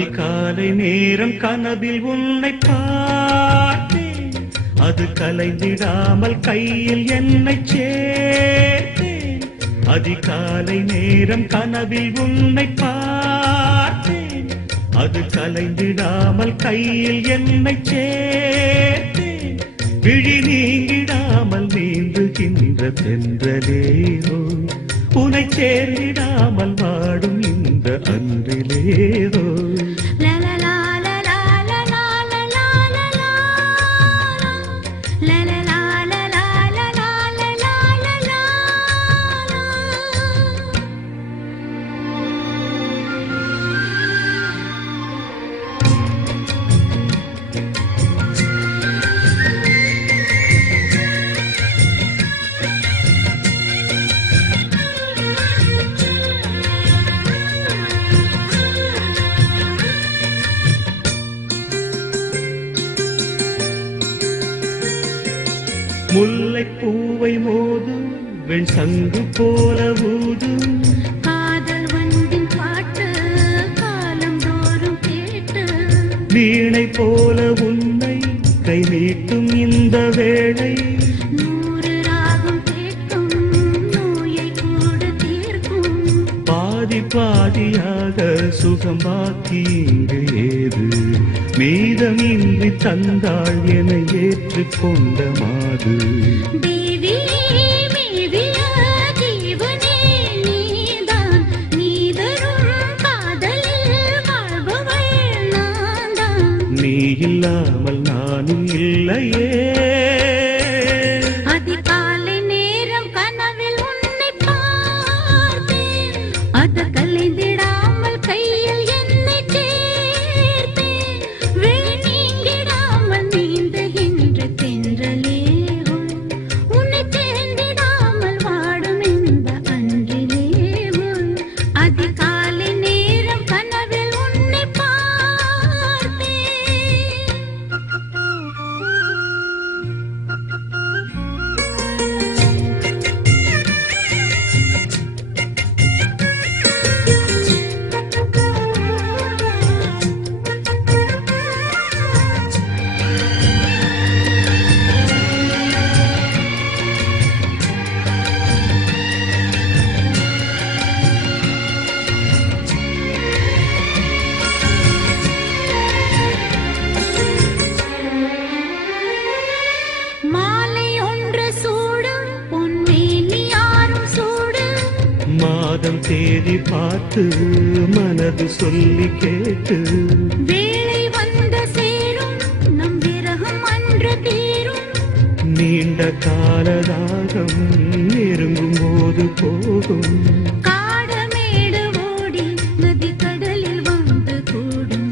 அதிகாலை நேரம் கனவில் உன்னை பார்த்தேன், அது கலைந்திடாமல் கையில் என்னை சேர்த்தேன். அதிகாலை நேரம் கனவில் உன்னை பார்த்தேன், அது கலைந்திடாமல் கையில் என்னை சேர்த்தேன். விழி நீங்கிடாமல் நீந்துகின்ற தென்றலேரோ, உனை சேர்ந்திடாமல் வாடும் இந்த அன்றிலேரோ. முல்லை பூவை மோதும் வெண் சங்கு போல ஊதும் காதல் வண்டின் பாட்டு காலம் தோறும் கேட்டு, வீணை போல உன்னை கை நீட்டும் இந்த வேளை. 100 ராகம் கேட்கும் நோயை கூட தீர்க்கும். பாதி பாதியாக சுகம் பாக்கி இங்கு ஏது, மீதமின்றி தந்தாள் என ஏற்றுக்கொண்ட மாது. நீ இல்லாமல் நானும் இல்லையே. அதிகாலை நேரம் கனவில் உன்னை பார்த்தேன், அது கலைந்திடாமல் கையில் என்னை சேர்த்தேன். விழி நீங்கிடாமல் நீந்துகின்ற தென்றலேவும், உன்னை சேர்ந்திடாமல் வாடும் இந்த அன்றிலேவும். அதிகாலை நேரம் கனவில் உன்னை பார்த்தேன். மாதம் தேதி பார்த்து மனது சொல்லி கேட்டு, வேளை வந்த சேரும் நம் விரகம் அன்று தீரும். நீண்ட காலதாகம் நெருங்கும் போது போகும். காடமேடு ஓடி நதி கடலில் வந்து கூடும்.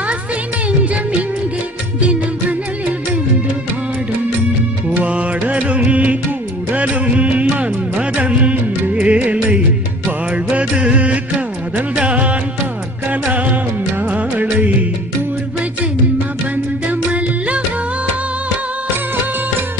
ஆசை நெஞ்சம் இங்கே தினம் மணலில் வென்று வாடும். வாடலும் கூடலும் மன்மதன் வேலை, வாழ்வது காதல்தான் பார்க்கலாம் நாளை. பூர்வ ஜென்ம பந்தமல்லவோ.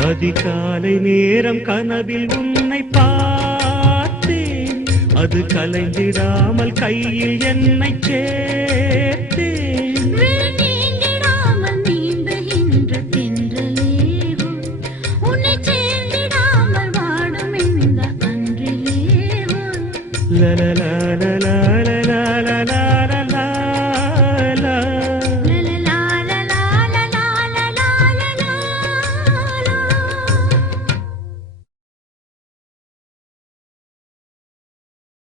அதிகாலை நேரம் கனவில் உன்னை பார்த்தேன், அது கலைந்திடாமல் கையில் என்னை சேர்த்தேன். விழி நீங்கிடாமல் நீந்துகின்ற தென்றலேவும், உன்னை சேர்ந்திடாமல் வாடும் இந்த அன்றிலேவும். லலல